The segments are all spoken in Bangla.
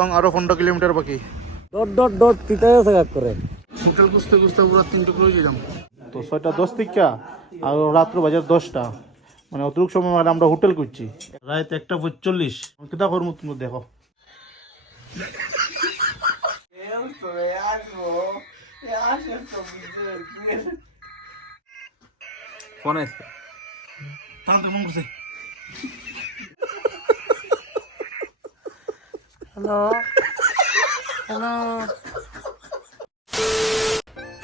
শিলং আরো 15 কিলোমিটার বাকি। ডট ডট ডট তিতায় আছে কাক করে হোটেল খুঁজতে খুঁজতে পুরো 3 টুকরো হয়ে গেলাম। তো 6:10 থেকে আর রাত্র বাজার 10টা, মানে অতিরিক্ত সময় মানে আমরা হোটেল খুঁজছি। রাত 1:45 কিতা করবো তুমি দেখো। ফোন আছে hello hello.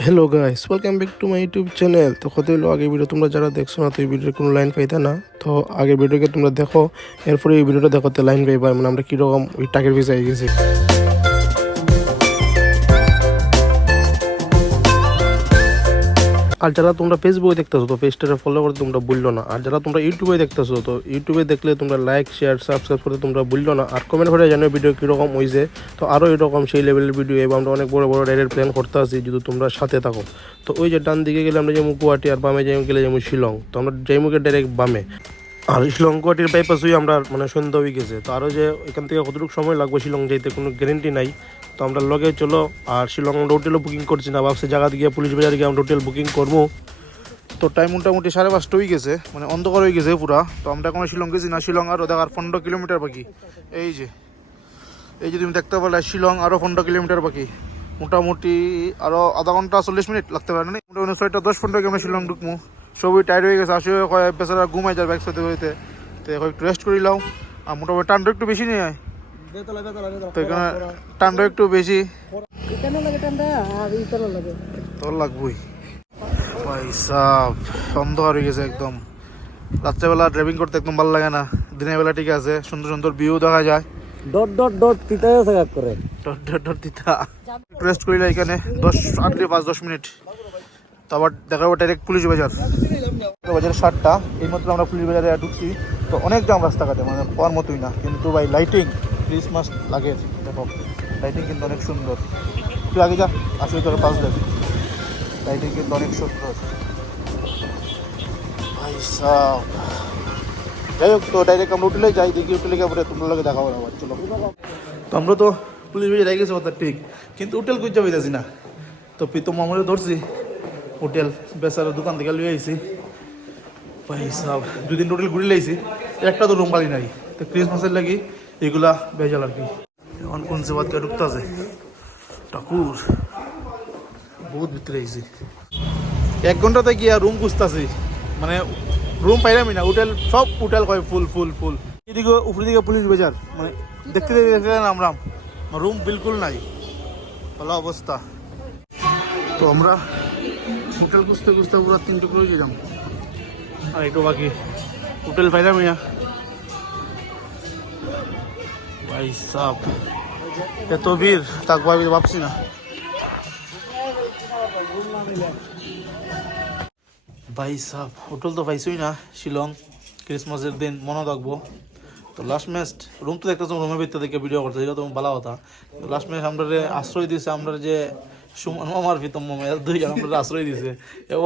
Hello guys, welcome back to my YouTube channel. তো কত হলো আগে ভিডিও তোমরা যারা দেখছো না, তো এই ভিডিওর কোনো লাইন পাইতা না, তো আগে ভিডিওকে তোমরা দেখো, এরপরে এই ভিডিওটা দেখোতে লাইন পাইবা, মানে আমরা কীরকম ওই টাকের পিছে আই গেছি। আর যারা তোমরা ফেসবুকে দেখতেছো তো পেজটা ফলো করতে তোমরা ভুললো না। আর যারা তোমরা ইউটিউবে দেখতেছো তো ইউটিউবে দেখলে তোমরা লাইক শেয়ার সাবস্ক্রাইব করতে তোমরা ভুললো না। আর কমেন্ট করে জানো ভিডিও কীরকম হয়েছে। তো আরও এরকম সেই লেভেলের ভিডিও এবং আমরা অনেক বড় বড় রাইডের প্ল্যান করতে আসি, যদি তোমরা সাথে থাকো। তো ওই যে ডান দিকে গেলে আমরা যেমন গুয়াহাটি, আর বামে গেলে যেমন শিলং। তো আমরা জৈমুখের ডাইরেক্ট বামে, আর শিলং গুয়াহাটির বাইপাসই আমরা মানে সন্ধ্যা হয়ে গেছে। তো আরও যে এখান থেকে কতটুকু সময় লাগবে শিলং যাইতে কোনো গ্যারেন্টি নাই। তো আমরা লগে চলো, আর শিলং আমরা হোটেলও বুকিং করছি না, ভাবছি জায়গা গিয়ে পুলিশ বাজারে গিয়ে আমরা হোটেল বুকিং করবো। তো টাইম মোটামুটি 5:30 হয়ে গেছে, মানে অন্ধকার হয়ে গেছে পুরা। তো আমরা এখন শিলং গেছি না, শিলং আরও দেখার 15 কিলোমিটার বাকি। এই যে তুমি দেখতে পারলে শিলং আরও 15 কিলোমিটার বাকি। মোটামুটি আরও আধা ঘন্টা 40 মিনিট লাগতে পারে না। মোটামুটি 6:10-15 আমরা শিলং ঢুকবো। সবই টায়ার্ড হয়ে গেছে, আসলে বেচারা ঘুমাই যায় ব্যাগ সাথে হইতে। তো একটু রেস্ট করে নাও। আর মোটামুটি টান্ডা একটু বেশি নেই, তো এখানে টান্ডা একটু বেশি তোর লাগবই। ভাই সাহ, অন্ধকার হয়ে গেছে একদম। রাত্রেবেলা ড্রাইভিং করতে একদম ভালো লাগে না, দিনের বেলা ঠিক আছে, সুন্দর সুন্দর ভিউ দেখা যায়। ডট ডট ডট তিতায় আছে কাক করে ডট ডট ডট দিতা রেস্ট করিলে এখানে 5-10 মিনিট। তো আবার দেখা যাবো ডাইরেক্ট পুলিশ বাজার। বাজার 7টা, এই মাত্র আমরা পুলিশ বাজারে ঢুকছি। তো অনেক জাম রাস্তাঘাটে, মানে পাওয়ার মতোই না। কিন্তু ভাই লাইটিং ক্রিসমাস লাগে, দেখো লাইটিং কিন্তু অনেক সুন্দর। তুই আগে যা, আসলে তোর পাশ দেখ, লাইটিং কিন্তু অনেক সুন্দর ভাই সাহ। যাই হোক, তো ডাইরেক্ট আমরা হোটেলে যাই, দেখি হোটেলে গিয়ে পরে তোমরা লোকে দেখা হবে আবার। চলো, তো আমরা তো পুলিশ বাজারে যাই গেছি কথা ঠিক, কিন্তু হোটেল খুঁজে পাইতেছি না। তো প্রীতম মামারে ধরছি, হোটেল বেচারা দোকান থেকে লিয়ে আইছি। ভাই সাহ, 2 দিন হোটেল ঘুরে লাইছি, একটা তো রুম পালি নাই। তো ক্রিসমাসের লাগি এগুলা ভেজাল আর কি। এখন কোন সেবাদ কে ঢুকতে আছে ঠাকুর, বহুত ভিতরে আইছি। 1 ঘন্টাতে গিয়া রুম খুঁজতেছি, মানে রুম পাইলামই না। হোটেল সব হোটেল কয় ফুল ফুল ফুল। এদিকে উপরে দিকে পুলিশ বাজার, মানে দেখতে দেখতে নামলাম, রুম বিলকুল নাই, ভালো অবস্থা। তো আমরা হোটেল খুঁজতে খুঁজতে পুরো 3 টুকরো হয়ে গেলাম, আর একটু বাকি হোটেল পাইলামই না। ভাই সাহ, এত ভিড় থাকবো আমি ভাবছি না। ভাই সাহ, হোটেল তো পাইছই না। শিলং ক্রিসমাসের দিন মনে থাকবো। তো লাস্ট ম্যাচ রুম তো দেখতেছ, রুমের ভিতরে দেখে ভিডিও করতে, এটা তো ভালো কথা। তো লাস্ট ম্যাচ আমরা আশ্রয় দিয়েছে, আমরা যে সুমন মামার প্রীতম মামা, 2 জন আমরা আশ্রয় দিয়েছে।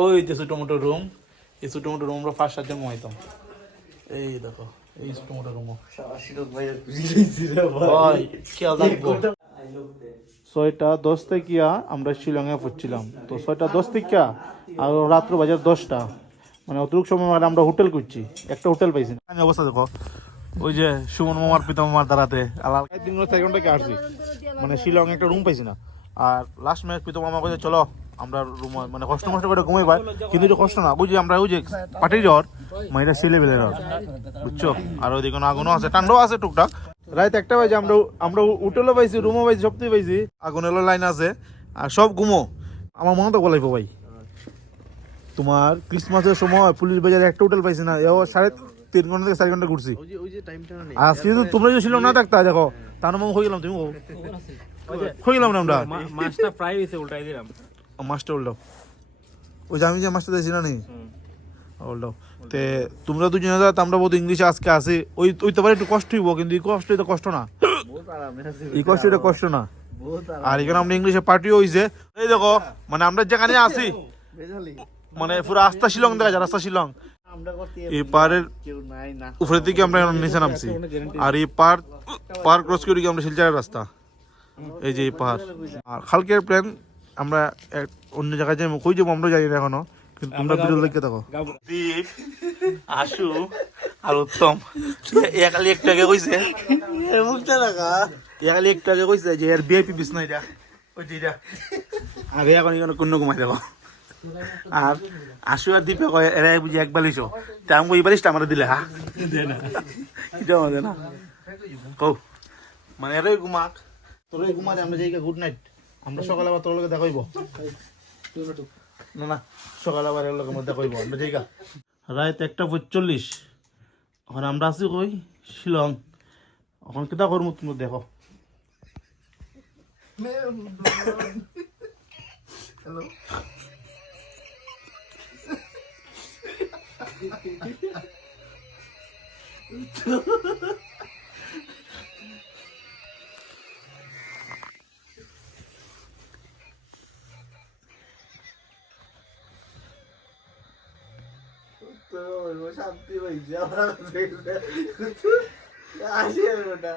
ওই যে ছোটো মোটো রুম, এই ছোটো মোটো রুম আমরা 5-7 জন ঘুমাইতাম। এই দেখো এই ছোটো মোটো রুম, ভাই খেয়াল রাখবো। 6:10 থেকে আমরা শিলংয়ে পড়ছিলাম। তো 6:10 থেকে আর রাত্র বাজার 10টা, মানে অতিরিক্ত সময় মানে আমরা হোটেল খুঁজছি, একটা হোটেল পাইছি না। অবস্থা দেখো, ওই যে সুমন মামার প্রীতম মামার দাঁড়াতে 4 ঘন্টা আসছি, মানে শিলং একটা রুম পাইছি না। আর লাস্ট ম্যাচ প্রীতম মামা কাছে চলো আমরা রুম, মানে কষ্ট করে ঘুমাই পাই, কিন্তু এটা কষ্ট না, বুঝি আমরা ওই যে পার্টি জ্বর, মানে এটা সিলে বেলে বুঝছো। আর ওইদিকে আগুনও আছে, ঠান্ডাও আছে টুকটাক। রাত 1টা বাজে, আমরা হোটেলও পাইছি, রুমও পাইছি, সবটাই পাইছি। আগুনেরও লাইন আছে, আর সব ঘুমো। আমার মনে তো বলাইবো ভাই, তোমার ক্রিসমাসের সময় পুলিশ বাজারে একটা হোটেল পাইছি না, এও 3.5 ঘন্টা থেকে 4 ঘন্টা ঘুরছি। আজকে কিন্তু তোমরা যদি শিলং না থাকতা, দেখো তার মতো হয়ে গেলাম। তুমি হয়ে গেলাম না, আমরা মাছটা ফ্রাই হইছে উল্টাই দিলাম। মাছটা উল্টাও, ওই যে আমি যে মাছটা দিয়েছি না, নেই উল্টাও। তে তোমরা 2 জনে যাও, আমরা বোধ ইংলিশে আজকে আসি। ওই তো পারে একটু কষ্ট হইব, কিন্তু এই কষ্ট এটা কষ্ট না, এই কষ্ট এটা কষ্ট না। আর এখানে আমরা ইংলিশে পার্টিও হইছে। এই দেখো, মানে আমরা যেখানে আছি, মানে পুরো আস্থা শিলং দেখা যায়, রাস্তা শিলং। এই পাহাড়ের উপরের দিকে আমরা নিচে নামছি, আর এই পার ক্রস করে আমরা শিলচরের রাস্তা। এই যে এই পাহাড়। আর কালকের প্ল্যান আমরা অন্য জায়গায় যাই, কই যাবো আমরা জানি না এখনো, কিন্তু তোমরা ভিডিও দেখতে থাকো। দীপ, আশু আর উত্তম একালি একটু আগে কইছে যে এর বিআইপি বিছনা এটা ওইটা আগে এখন এখানে কোনো ঘুমাই দেখো। আর আশু আর দীপে কয় এরা বুঝি এক বালিশ, তা আমি ওই বালিশটা আমার দিলে হ্যাঁ এটা আমাদের না কৌ মানে এরাই ঘুমাক, তোর ঘুমাতে আমরা যাই। Good night. আমরা সকালে আবার তোর লোকে দেখাইব না, না সকালে আবার এর লোকের মধ্যে দেখাইব আমরা যাই। রাত 1:45 এখন আমরা আছি কই শিলং। এখন কেটা করবো তুমি দেখো। হ্যালো শান্তি পাইছে আসি ওটা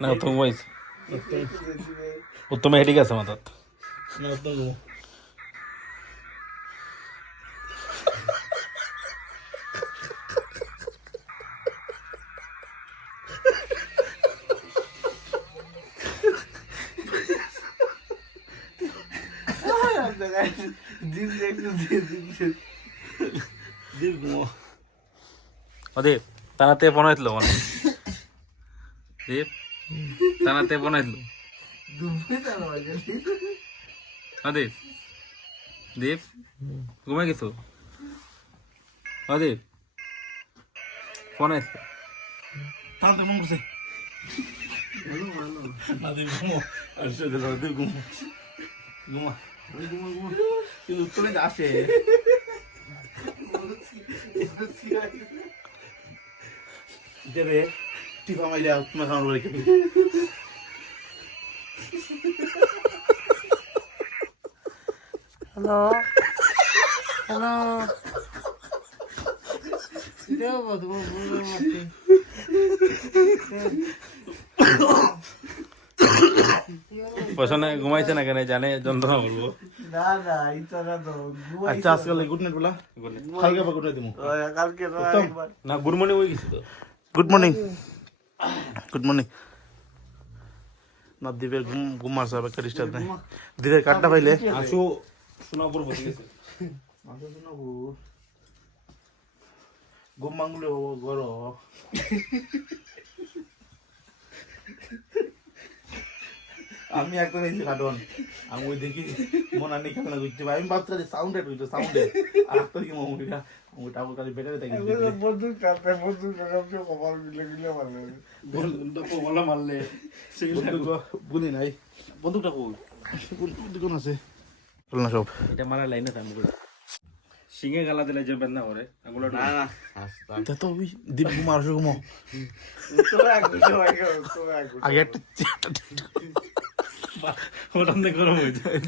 না উত্তম ঘুমাইছে, উত্তমে হেঁটে গেছে মাথাত। দীপ তানাতে বনাইছিল মানে দীপ তানাতে বনাইছিল দীপ দীপ ঘুমাই গেছো দীপ ফোন আসছে আসে টিপা মাইলে তোমার খাওয়ার বাড়ি খেতে হ্যালো হ্যালো পছন্দ ঘুমাইছে না কেন জানে যন্ত্রণা বলবো। আচ্ছা আজকাল গুড নাইট বলা, কালকে আবার গুড নাইট দিমু। না গুড মর্নিং হয়ে গেছে তো। Good morning good morning. না দিবের ঘুম মারছে আবার একটা ডিস্টার্ব নাই। দিবের কার্ডটা পাইলে আসো সোনাপুর বসে গেছে। ঘুম মাঙ্গুলে গড় আমি একটা নিয়েছি কার্টন, আমি ওই দেখি মনে আনি খেলা করতে আমি ভাবছি সাউন্ডে হইতো সাউন্ডে আর একটা কি মমুটিটা ওটা আমার কাছে বেটারে তাই বলা মারলে বুঝি নাই বন্দুকটা কই কোন আছে না সব এটা মারা লাইনে থামবে করে সিঙ্গে গালা দিলে যে বেদনা করে আগুলো না তা তো ওই দীপ ঘুমা আসো ঘুমো আগে একটা ওটা গরম হয়ে যায়।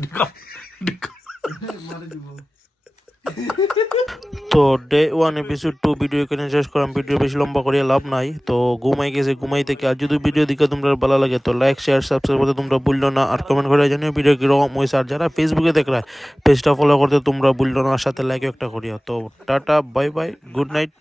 তো ডে 1 এপিসোড 2 ভিডিও এখানে শেষ করলাম। ভিডিও বেশি লম্বা করিয়া লাভ নাই, তো ঘুমাই গেছে ঘুমাই থেকে। আর যদি ভিডিও দিকে তোমরা ভালো লাগে তো লাইক শেয়ার সাবস্ক্রাইব করতে তোমরা ভুললো না, আর কমেন্ট করে জানিও ভিডিও কিরকম হয়েছে। আর যারা ফেসবুকে দেখরা পেজটা ফলো করতে তোমরা ভুললো না, আর সাথে লাইক একটা করিও। তো tata bye bye, good night.